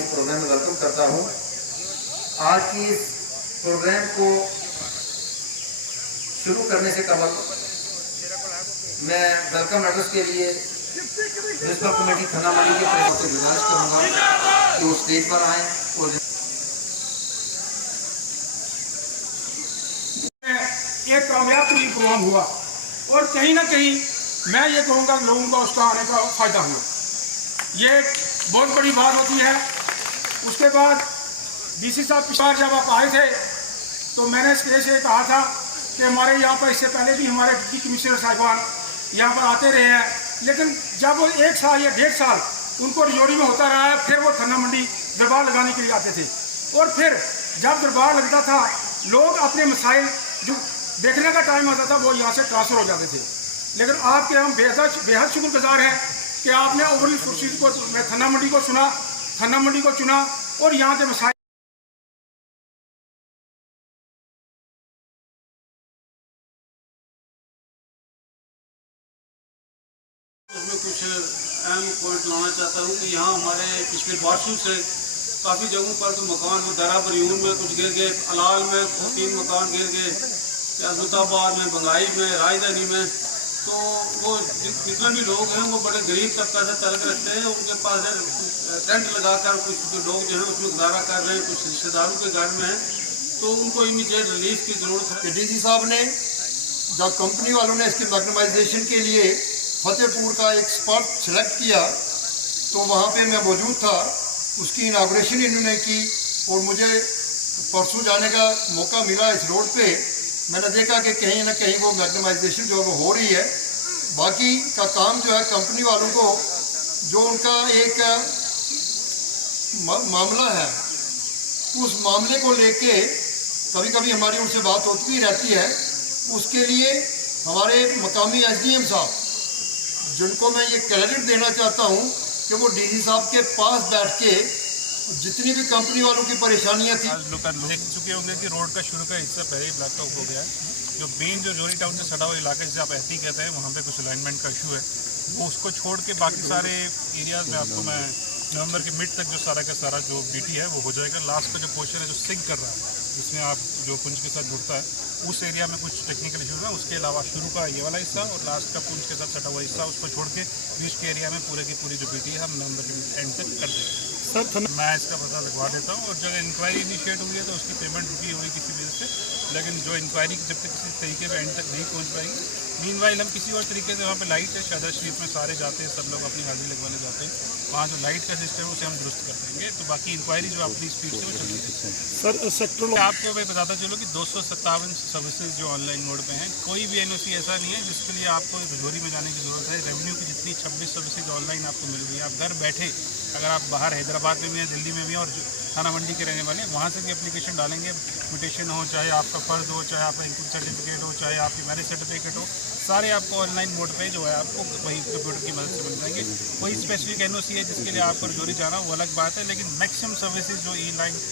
के प्रोग्राम में वेलकम करता हूँ। आज की इस प्रोग्राम को शुरू करने से कबल मैं वेलकम एड्रेस के लिए म्यूनसिपल कमेटी थाना मंडी के प्रधान से गुजारिश करूँगा कि वो स्टेज पर आएँ और एक कामयाब तरीन प्रोग्राम हुआ और कहीं ना कहीं मैं ये कहूँगा लोगों का उसका आने का फ़ायदा हुआ। ये बहुत बड़ी बात होती है। उसके बाद डीसी साहब पिछली बार जब आप आए थे तो मैंने स्टेज से कहा था कि हमारे यहाँ पर इससे पहले भी हमारे डिप्टी कमिश्नर साहिबान यहाँ पर आते रहे हैं, लेकिन जब वो 1 साल या 1.5 साल उनको रजौरी में होता रहा है, फिर वो थाना मंडी दरबार लगाने के लिए आते थे और फिर जब दरबार लगता था लोग अपने मसाइल जो देखने का टाइम आता था वो यहाँ से ट्रांसफ़र हो जाते थे। लेकिन आपके हम बेहद शुक्रगुजार हैं कि आपने ओवरऑल प्रोसीजर को थाना मंडी को सुना, थाना मंडी को चुना और यहाँ के मसाइल उसमें कुछ अहम पॉइंट लाना चाहता हूँ कि यहाँ हमारे पिछले बारिशों से काफ़ी जगहों पर तो मकान जो दरा बरियून में कुछ गिर गए, अलाल में 3 मकान गिर गए, अजमताबाद में, बंगाई में, राजधानी में। तो वो जितने भी लोग हैं वो बड़े गरीब तबका से तलक रखते हैं। उनके पास टेंट लगाकर कुछ जो लोग जो हैं उसमें गुजारा कर रहे हैं, कुछ रिश्तेदारों के घर में हैं, तो उनको इमीडिएट रिलीफ की ज़रूरत है। डीसी साहब ने जब कंपनी वालों ने इसकी मैग्नेटाइजेशन के लिए फतेहपुर का एक स्पॉट सेलेक्ट किया तो वहाँ पे मैं मौजूद था। उसकी इनाग्रेशन इन्होंने की और मुझे परसों जाने का मौका मिला इस रोड पे। मैंने देखा कि कहीं ना कहीं वो मैग्नेटाइजेशन जो वो हो रही है। बाकी का काम जो है कंपनी वालों को जो उनका एक मामला है उस मामले को लेके कभी कभी हमारी उनसे बात होती ही रहती है। उसके लिए हमारे मकामी एसडीएम साहब जिनको मैं ये क्रेडिट देना चाहता हूँ कि वो डीसी साहब के पास बैठ के जितनी भी कंपनी वालों की परेशानियाँ थी लोग देख चुके होंगे कि रोड का शुरू का हिस्सा पहले ही ब्लॉक आउट हो गया है। जो मेन जो जोरी टाउन से सटा हुआ इलाका जिसे आप ऐसी कहते हैं वहाँ पे कुछ अलाइनमेंट का इशू है, वो उसको छोड़ के बाकी सारे एरियाज में आपको मैं नवंबर के मिड तक जो सारा का सारा जो बीटी है वो हो जाएगा। लास्ट का जो पोर्शन है जो सिंक कर रहा है जिसमें आप जो पुंज के साथ जुड़ता है उस एरिया में कुछ टेक्निकल इशूज़ है। उसके अलावा शुरू का ये वाला हिस्सा और लास्ट का पुंज के साथ सटा हुआ हिस्सा उसको छोड़ के बीच के एरिया में पूरे की पूरी जो बीटी है हम नवंबर के एंड तक कर देंगे। सर मैं इसका पता लगवा देता हूँ और जब इंक्वायरी इनिशिएट हुई है तो उसकी पेमेंट रुकी हुई किसी वजह से, लेकिन जो इंक्वायरी जब तक किसी तरीके पे एंड तक नहीं पहुँच पाएगी, मीनवाइल हम किसी और तरीके से वहाँ पे लाइट है शाहजहाँ शरीफ में सारे जाते हैं, सब लोग अपनी हाजिरी लगवाने जाते हैं, वहाँ जो लाइट का सिस्टम है उसे हम दुरुस्त कर देंगे। तो बाकी इंक्वायरी जो अपनी स्पीड से वो चलती है। सर सेक्टर आपको मैं बताता चलो कि 257 सर्विसेज जो ऑनलाइन मोड पे हैं, कोई भी एनओसी ऐसा नहीं है जिसके लिए आपको रजौरी में जाने की ज़रूरत है। रेवेन्यू की जितनी 26 सर्विसेज ऑनलाइन आपको मिल रही है, आप घर बैठे अगर आप बाहर हैदराबाद में भी हैं, दिल्ली में भी और थाना मंडी के रहने वाले हैं वहाँ से भी एप्लीकेशन डालेंगे, म्यूटेशन हो, चाहे आपका फ़र्ज हो, चाहे आपका इनकम सर्टिफिकेट हो, चाहे आपकी मैरिज सर्टिफिकेट हो, सारे आपको ऑनलाइन मोड पे जो है आपको वही कंप्यूटर की मदद से मिल जाएंगे। कोई स्पेसिफिक एनओसी है जिसके लिए आपको रजौरी जाना वो अलग बात है, लेकिन मैक्सिमम सर्विसेज जो ई लाइन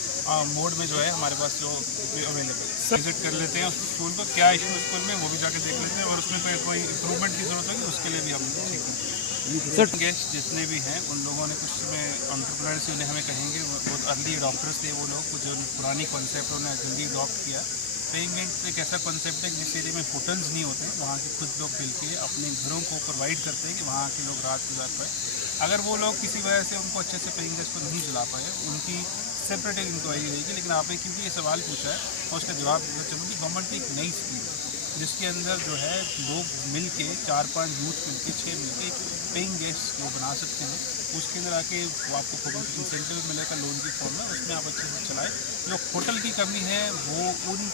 मोड में जो है हमारे पास जो अवेलेबल है। विजिट कर लेते हैं उस स्कूल को, क्या इशू है स्कूल में वो भी जाके देख लेते हैं और उसमें कोई इम्प्रूवमेंट की ज़रूरत होगी उसके लिए भी हम ठीक है। सर गेस्ट जितने भी हैं उन लोगों ने कुछ में एंटरप्रेन्योर्स उन्हें हमें कहेंगे बहुत अर्ली अडॉप्टर्स थे वो लोग, कुछ जो पुरानी कॉन्सेप्ट उन्हें जल्दी अडॉप्ट किया। पेइंग गेस्ट एक ऐसा कॉन्सेप्ट है जिस एरिया में होटल्स नहीं होते, वहाँ के खुद लोग मिल के अपने घरों को प्रोवाइड करते हैं कि वहाँ के लोग रात गुजार पाए। अगर वो लोग किसी वजह से उनको अच्छे से पेइंग गेस्ट को नहीं चला पाए, उनकी सेपरेट इंक्वायरी रहेगी। लेकिन आपने क्योंकि ये सवाल पूछा है और उसका जवाब देना चाहूँगी, गवर्नमेंट की एक नई स्कीम है जिसके अंदर जो है लोग मिल के 4-5 यूथ मिल के 6 मिल के पेइंग गेस्ट वो बना सकते हैं। उसके अंदर आके आपको इंसेंटिव मिलेगा लोन की फॉर्म में, उसमें आप अच्छे से चलाएं। जो होटल की कमी है वो उन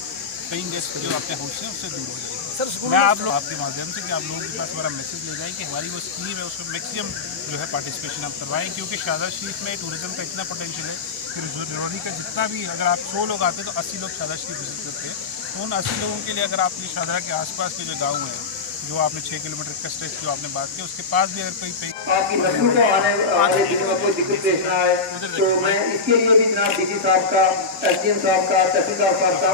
पेइंग गेस्ट जो आपके हाउस है उससे दूर हो जाएगी। सर मैं आप लोग आपके माध्यम से कि आप लोगों के पास हमारा मैसेज ले जाएं कि हमारी वो स्कीम है उसमें मैक्सिमम जो है पार्टिसिपेशन आप करवाएं, क्योंकि शाहजहाँ शरीफ में टूरिज्म का इतना पोटेंशियल है कि रजौरी का जितना भी अगर आप 100 लोग आते हैं तो 80 लोग शाहजहाँ शरीफ विजिट करते हैं। तो उन 80 लोगों के लिए अगर आप शाहजहाँ के आसपास के जो गाँव हैं जो आपने 6 किलोमीटर का स्ट्रेच जो आपने बात की उसके पास भी अगर कोई आपकी नस्लों को आने दिनों में कोई दिक्कत पेश ना आए, तो मैं इसके लिए भी जनाब डीसी साहब का, एसडीएम साहब का, तहसीलदार साहब का